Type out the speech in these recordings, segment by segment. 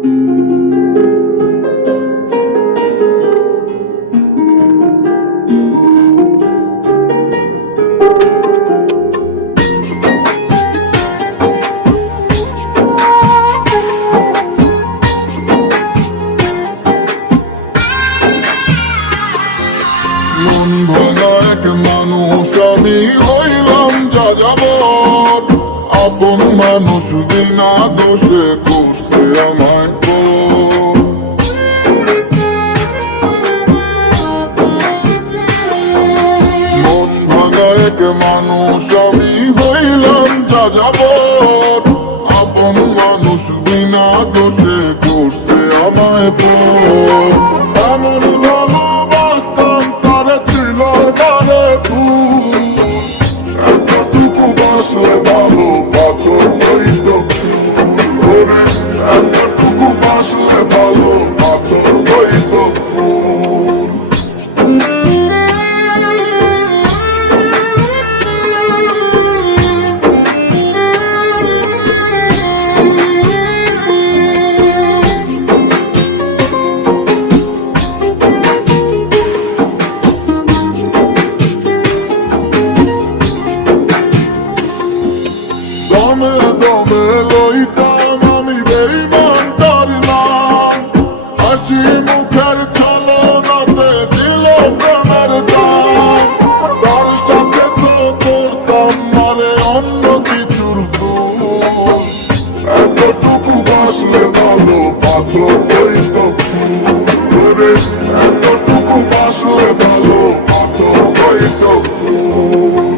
মন ভাঙা এক মানুষ আমি হইলাম যাযাবর, আপন মানুষ বিনা দোষে করছে আমায় পর। মন ভাঙা এক মানুষ আমি হইলাম যাযাবর, আপন মানুষ বিনা দোষে করছে আমায় পর। এমন ভালোবাসতাম তারে ছিল তারে ভুল, এতটুকু বাসলে ভালো পাথর হইত ফুল, এতটুকু বাসলে ভালো পাথর হইত ফুল। দমে দমে লইতাম আমি বেঈমানটার নাম, হাসি মুখের ছলনাতে দিল প্রেমের দাম। তার সাথে তো করতাম মারে অন্য কিছুর ভুল, এতটুকু বাসলে ভালো পাথর হইত ফুল, এতটুকু বাসলে ভালো পাথর হইত ফুল।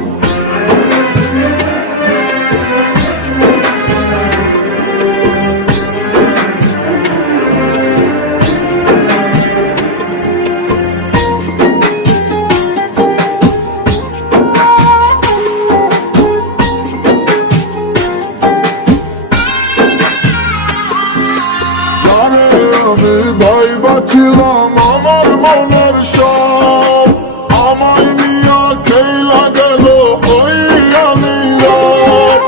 আমি ভাইবা ছিলাম আমার মনের সব, আমায় নিয়া খেলা গেল হইয়া নীরব।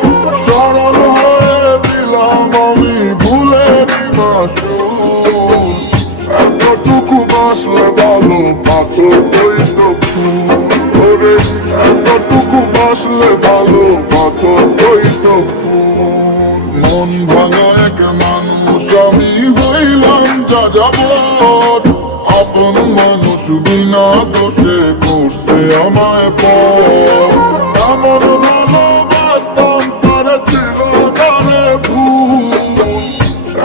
সরল হয়ে দিলাম আমি ভুলের মাসুল, এতটুকু বাসলে ভালো পাথর হইত ফুল, এতটুকু বাসলে ভালো পাথর হইত ফুল। মন ভাঙা এক মানুষ আমি হইলাম যাযাবর, আপন মানুষ বিনা দোষে করছে আমায় পর। এমন ভালোবাসতাম তারে ছিল তারে ভুল,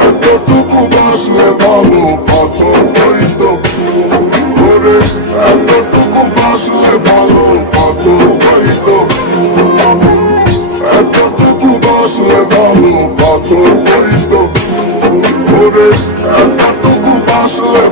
এতটুকু বাসলে ভালো পাথর হইত ফুল, এতটুকু বাসলে ভালো পাথর হইত ফুল, এতটুকু বাসলে ভালো পাথর হইত ফুল, এতটুকু বাসলে